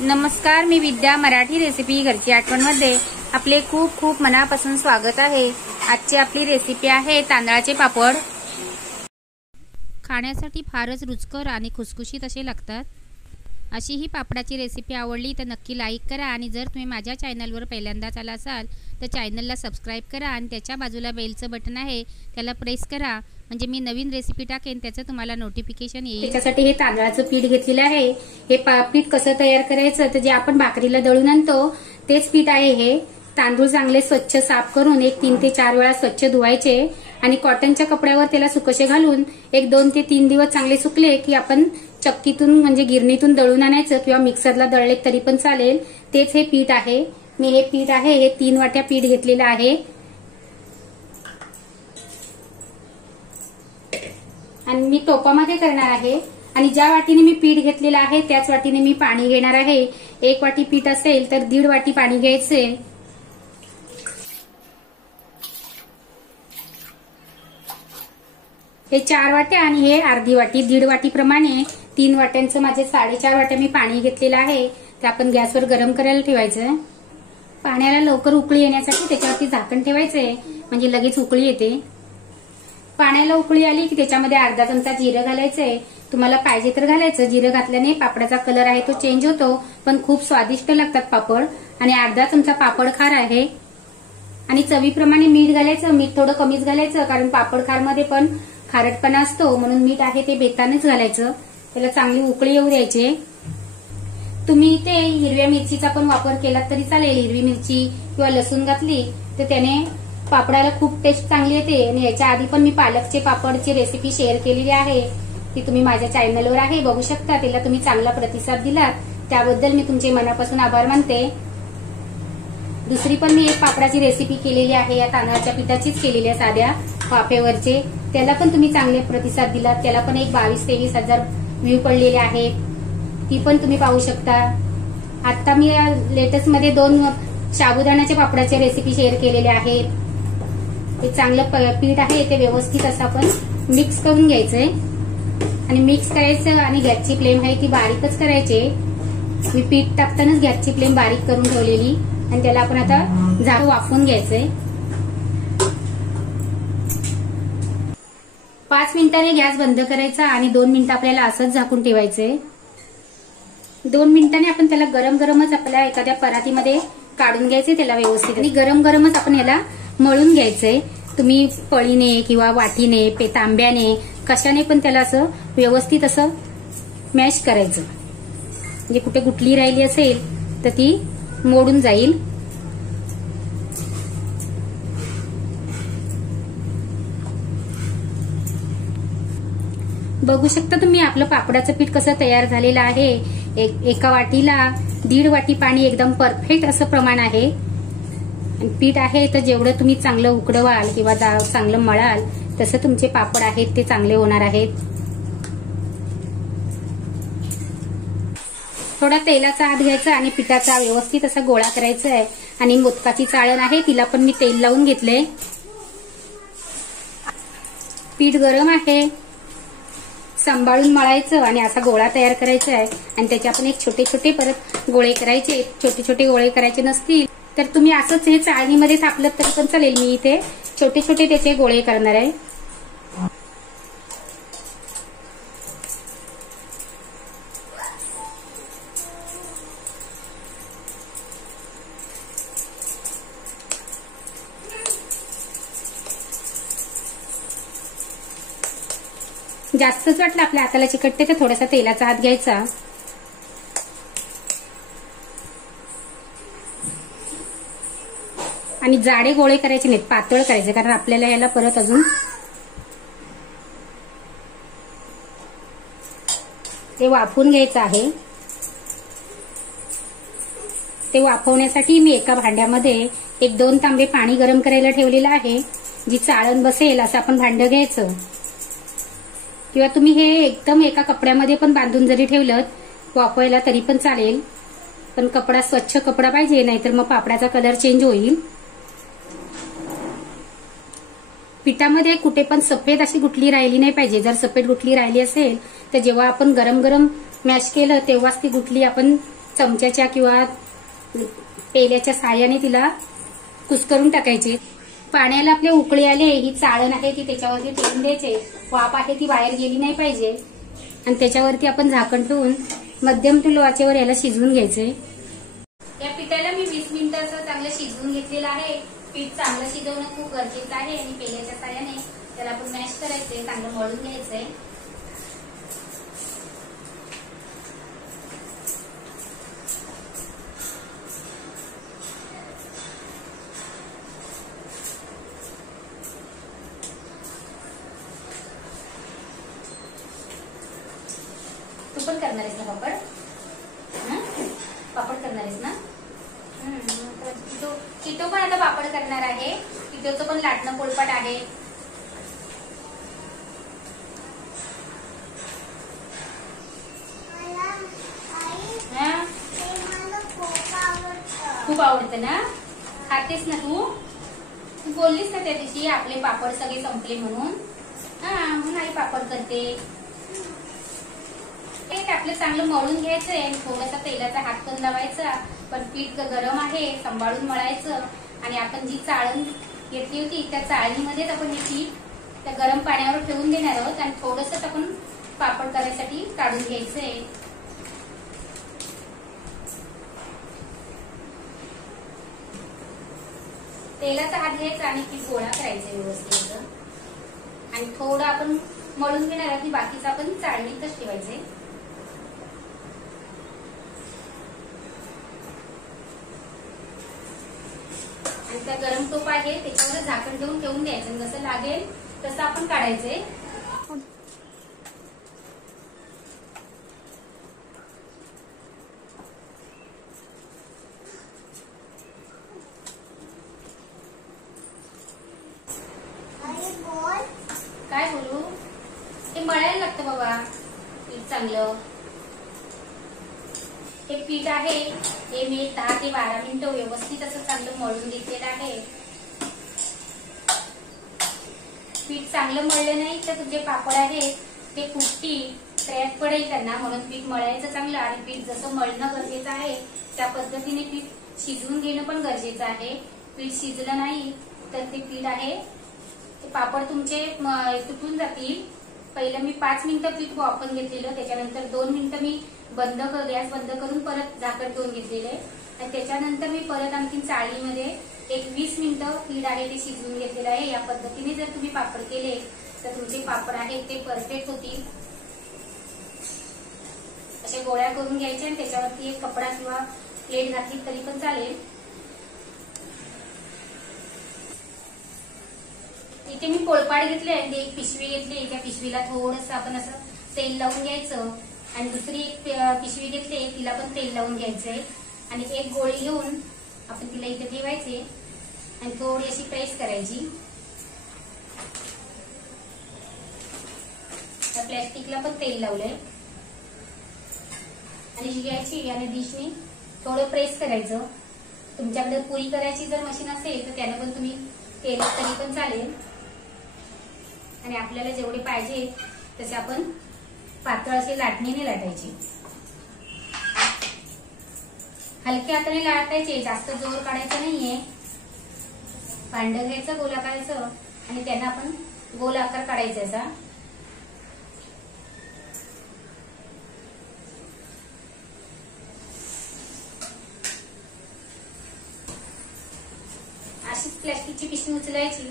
नमस्कार, मी विद्या. मराठी रेसिपी घरची आठवणमध्ये आपले खूप खूप मनापासून स्वागत आहे. आजची आपली रेसिपी आहे तांदळाचे पापड. खाण्यासाठी फारच रुचकर आणि खुसखुशीत असे लागतात. अशी ही पापडाची रेसिपी आवडली तर नक्की लाईक करा आणि जर तुम्ही माझ्या चॅनलवर पहिल्यांदाच आला असाल तर चॅनलला सबस्क्राईब करा आणि त्याच्या बाजूला बेलचं बटन आहे त्याला प्रेस करा, म्हणजे मी नवीन रेसिपी टाकेन त्याचं तुम्हाला नोटिफिकेशन येईल. त्याच्यासाठी हे तांदळाचं पीठ घेतलेलं आहे. हे पीठ कसं तयार करायचं तर जे आपण भाकरीला दळून आणतो तेच पीठ आहे हे. तांदूळ चांगले स्वच्छ साफ करून 3 ते 4 वेळा स्वच्छ धुवायचे आणि कॉटनच्या कपड्यावर त्याला सुकशे घालून 1 2 ते 3 दिवस चांगले सुकले की आपण चक्कीतून म्हणजे गिरणीतून दळून आणायचं किंवा मिक्सरला दळले तरी पण चालेल. तेच हे पीठ आहे. मी हे पीठ आहे हे 3 वाट्या पीठ घेतलेलं आहे आणि मी टोपामध्ये करणार आहे. आणि ज्या वाटीने मी पीठ घेतलेलं आहे त्याच वाटीने मी पाणी घेणार आहे. 1 वाटी पीठ असेल तर 1.5 वाटी पाणी घ्यायचे. हे 4 वाट्या आणि हे अर्धी वाटी, 1.5 वाटी प्रमाणे 3 वाट्यांचं माझे 4.5 वाट्या मी पाणी घेतलेलं आहे. ते आपण गॅसवर गरम करायला ठेवायचं. पाण्याला लवकर उकळी येण्यासाठी त्याच्यावरती झाकण ठेवायचे, म्हणजे लगेच उकळी येते. पाण्याला उकळी आली की त्याच्यामध्ये अर्धा चमचा जिरं घालायचंय. तुम्हाला पाहिजे तर घालायचं. जिरं घातल्याने पापडाचा कलर आहे तो चेंज होतो, पण खूप स्वादिष्ट लागतात पापड. आणि अर्धा चमचा पापड खार आहे आणि चवीप्रमाणे मीठ घालायचं. मीठ थोडं कमीच घालायचं कारण पापड खारमध्ये पण खारटपणा असतो, म्हणून मीठ आहे ते बेतानेच घालायचं. त्याला चांगली उकळी येऊ द्यायची. तुम्ही इथे हिरव्या मिरचीचा पण वापर केला तरी चालेल. हिरवी मिरची किंवा लसूण घातली तर त्याने पापडाला खूप टेस्ट चांगली येते. आणि याच्या आधी पण मी पालकचे पापडची रेसिपी शेअर केलेली आहे, ती तुम्ही माझ्या चॅनलवर आहे, बघू शकता. त्याला तुम्ही चांगला प्रतिसाद दिलात त्याबद्दल मी तुमचे मनापासून आभार मानते. दुसरी पण मी एक पापडाची रेसिपी केलेली आहे, या तांदळाच्या पिठाचीच केलेली आहे, साध्या वाफेवरचे. त्याला पण तुम्ही चांगले प्रतिसाद दिलात. त्याला पण एक 22-23 हजार व्ह्यू पडलेले आहेत, ती पण तुम्ही पाहू शकता. आता मी लेटेस्ट मध्ये 2 साबुदाण्याच्या पापडाच्या रेसिपी शेअर केलेल्या आहेत. हे चांगलं पीठ आहे ते व्यवस्थित असं आपण मिक्स करून घ्यायचंय आणि मिक्स करायचं. आणि गॅसची फ्लेम आहे ती बारीकच करायची. मी पीठ टाकतानाच गॅसची फ्लेम बारीक करून ठेवलेली आणि त्याला आपण आता झाकून वाफवून घ्यायचंय. 5 मिनिटांनी गॅस बंद करायचा आणि 2 मिनिटं आपल्याला असंच झाकून ठेवायचंय. 2 मिनिटांनी आपण त्याला गरम गरमच आपल्या एखाद्या परातीमध्ये काढून घ्यायचे त्याला व्यवस्थित. आणि गरम गरमच आपण याला मळून घ्यायचंय. तुम्ही पळीने किंवा वाटीने तांब्याने कशाने पण त्याला असं व्यवस्थित असं मॅश करायचं, म्हणजे कुठे गुठली राहिली असेल तर ती मोडून जाईल. बघू शकता तुम्ही आपलं पापडाचं पीठ कसं तयार झालेलं आहे. एका वाटीला 1.5 वाटी पाणी एकदम परफेक्ट असं प्रमाण आहे. आणि पीठ आहे तर जेवढं तुम्ही चांगलं उकडवाल किंवा चांगलं मळाल तसं तुमचे पापड आहेत ते चांगले होणार आहेत. थोडा तेलाचा हात घ्यायचा आणि पिठाचा व्यवस्थित असा गोळा करायचा आहे. आणि मोदकाची चाळण आहे तिला पण मी तेल लावून घेतले. पीठ गरम आहे, सांभाळून मळायचं आणि असा गोळा तयार करायचा आहे. आणि त्याचे आपण एक छोटे छोटे परत गोळे करायचे. छोटे छोटे गोळे करायचे नसतील तर तुम्ही असंच हे चाळणीमध्ये थापलं तरी पण चालेल. मी इथे छोटे छोटे त्याचे गोळे करणार आहे. जास्तच वाटलं आपल्या हाताला चिकटते तर थोडासा तेलाचा हात घ्यायचा. आणि जाडे गोळे करायचे नाहीत, पातळ करायचे, कारण आपल्याला याला परत अजून ते वाफवून घ्यायचं आहे. ते वाफवण्यासाठी मी एका भांड्यामध्ये 1-2 तांबे पाणी गरम करायला ठेवलेलं आहे. जी चाळण बसेल असं आपण भांडं घ्यायचं. किंवा तुम्ही हे एकदम एका कपड्यामध्ये पण बांधून जरी ठेवलं वाफवायला तरी पण चालेल, पण कपडा स्वच्छ कपडा पाहिजे, नाहीतर मग पापडाचा कलर चेंज होईल. पिठामध्ये कुठे पण सफेद अशी गुठली राहिली नाही पाहिजे. जर सफेद गुठली राहिली असेल तर जेव्हा आपण गरम गरम मॅश केलं तेव्हाच ती गुठली आपण चमच्याच्या किंवा पेल्याच्या साहाय्याने तिला कुस्करून टाकायचे. पाण्याला आपले उकळी आले, ही चाळण आहे ती त्याच्यावरती ठेवून द्यायचे. वाफ आहे ती बाहेर गेली नाही पाहिजे आणि त्याच्यावरती आपण झाकण ठेवून मध्यम टू लो आचेवर याला शिजवून घ्यायचंय. या पिठाला मी 20 मिनिटं असं चांगलं शिजवून घेतलेलं आहे. पीठ चांगलं शिजवणं खूप गरजेचं आहे आणि पेल्याच्या साहाय्याने त्याला आपण मॅश करायचंय, चांगलं मळून घ्यायचंय. तू पण करणार आहेस ना पापड? पापड करणार आहेस ना? किटो पण आता पापड करणार आहे. किटोचं पण लाटणं पोळपाट आहे. खूप आवडतं ना? खातेस ना तू? तू बोललीस ना त्या दिवशी आपले पापड सगळे संपले म्हणून. म्हणून आई पापड करते. आपलं चांगलं मळून घ्यायचंय आणि थोडासा तेलाचा हात पण लावायचा. पण पीठ गरम आहे, सांभाळून मळायचं. आणि आपण जी चाळण घेतली होती त्या चाळणीमध्येच आपण हे पीठ त्या गरम पाण्यावर ठेवून देणार आहोत आणि थोडंसं आपण पापड करायसाठी काढून घ्यायचंय. तेलाचा हात घ्यायचा आणि पीठ गोळा करायचं व्यवस्थित आणि थोडं आपण मळून घेणार आहोत. बाकीचं आपण चाळणीतच ठेवायचंय. आणि त्या गरम टोप आहे त्याच्यावर झाकण ठेवून द्यायचं. जसं लागेल तसं आपण काढायचंय. काय बोलू? ते मळायला लागतं बाबा पीठ चांगलं. हे पीठ आहे हे मी 10 ते 12 मिनिटं व्यवस्थित असं चांगलं मळून घेतलेलं आहे. पीठ चांगलं मळलं नाही तर तुझे पापड आहेत ते फुटतील, क्रॅक पडेल त्यांना. म्हणून पीठ मळायचं चांगलं आणि पीठ जसं मळणं गरजेचं आहे त्या पद्धतीने पीठ शिजवून घेणं पण गरजेचं आहे. पीठ शिजलं नाही तर ते पीठ आहे ते पापड तुमचे तुटून जातील. पहिलं मी 5 मिनिटं पीठ वाफवून घेतलेलं, त्याच्यानंतर 2 मिनिटं मी गॅस बंद करून परत झाकण ठेवून घेतलेले आणि त्याच्यानंतर मी परत आणखी चाळणीमध्ये एक 20 मिनिटं पीठ आहे ते शिजवून घेतलेलं आहे. या पद्धतीने जर तुम्ही पापड केले तर तुमचे पापड आहेत ते परफेक्ट होतील. अशा गोळ्या करून घ्यायच्या आणि त्याच्यावरती एक कपडा किंवा प्लेट घातली तरी पण चालेल. इथे मी पोळपाट घेतले आणि एक पिशवी घेतली. त्या पिशवीला थोडंसं आपण असं तेल लावून घ्यायचं आणि दुसरी एक पिशवी घेतली तिला पण तेल लावून घ्यायचंय आणि एक गोळी घेऊन आपण तिला इथे ठेवायचे आणि थोडी अशी प्रेस करायची. त्या प्लॅस्टिकला पण तेल लावलंय आणि घ्यायची आणि डिशनी थोडं प्रेस करायचं. तुमच्याकडे पुरी करायची जर मशीन असेल तर त्यानं पण तुम्ही केलं तरी पण चालेल. आणि आपल्याला जेवढे पाहिजे तसे आपण पातळ असे लाटणीने लाटायचे. हलक्या हाताने लाटायचे, जास्त जोर काढायचा नाहीये. भांडं घ्यायचं गोलाकाराचं आणि त्यांना आपण गोल आकार काढायचा असा. अशीच प्लॅस्टिकची पिशवी उचलायची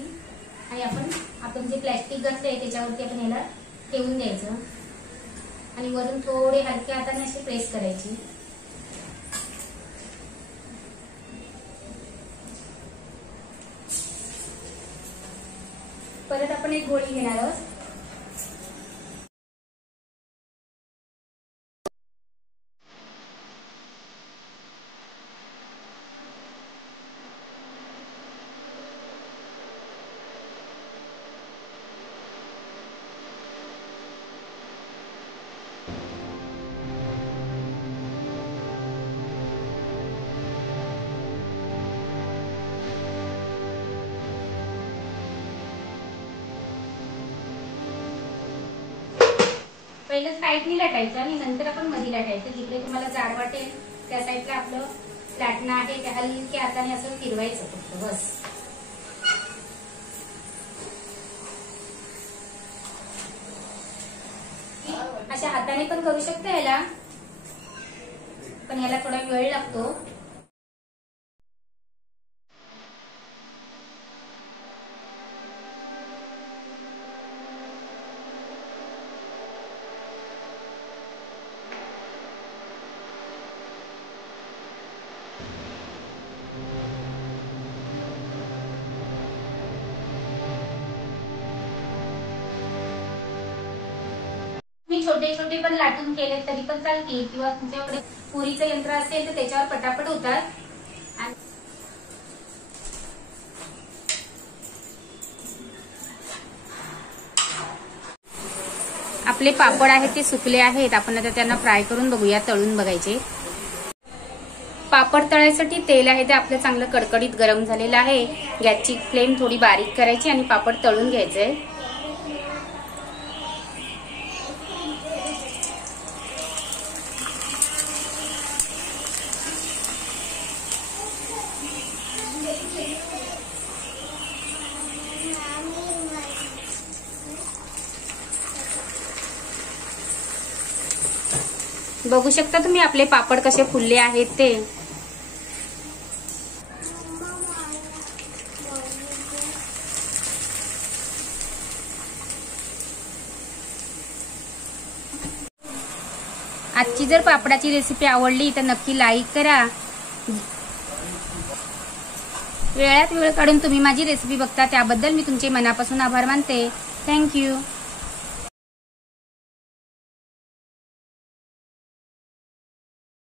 आणि आपण जे प्लॅस्टिक घातलंय त्याच्यावरती आपण याला ठेवून द्यायचं आणि वरून थोडे हलक्या हाताने असे प्रेस करायची. परत आपण एक गोळी घेणार आहोत. पहिलं साईडनी लाटायचं आणि नंतर आपण मध्ये लाटायचं. जिकडे तुम्हाला जाड वाटेल त्या साईडला आपलं लाटणं आहे ते हलक्या हाताने असं फिरवायचं फक्त बस. अशा हाताने पण करू शकता याला, पण याला थोडा वेळ लागतो. छोटे छोटे पण लाटून केले तरी पण चालतील, किंवा तुमच्याकडे पुरीचं यंत्र असेल तर त्याच्यावर पटापट होतात. आपले पापड आहेत ते सुकले आहेत. आपण आता त्यांना फ्राय करून बघूया, तळून बघायचे. पापड तळायसाठी तेल आहे ते आपलं चांगलं कडकडीत गरम झालेलं आहे. गॅसची फ्लेम थोडी बारीक करायची आणि पापड तळून घ्यायचे. बघू शकता तुम्ही आपले पापड कसे फुलले आहेत ते. आजची जर पापडाची रेसिपी आवडली तर नक्की लाईक करा. वेळात वेळ काढून तुम्ही माझी रेसिपी बघता त्याबद्दल मी तुमचे मनापासून आभार मानते. थँक्यू.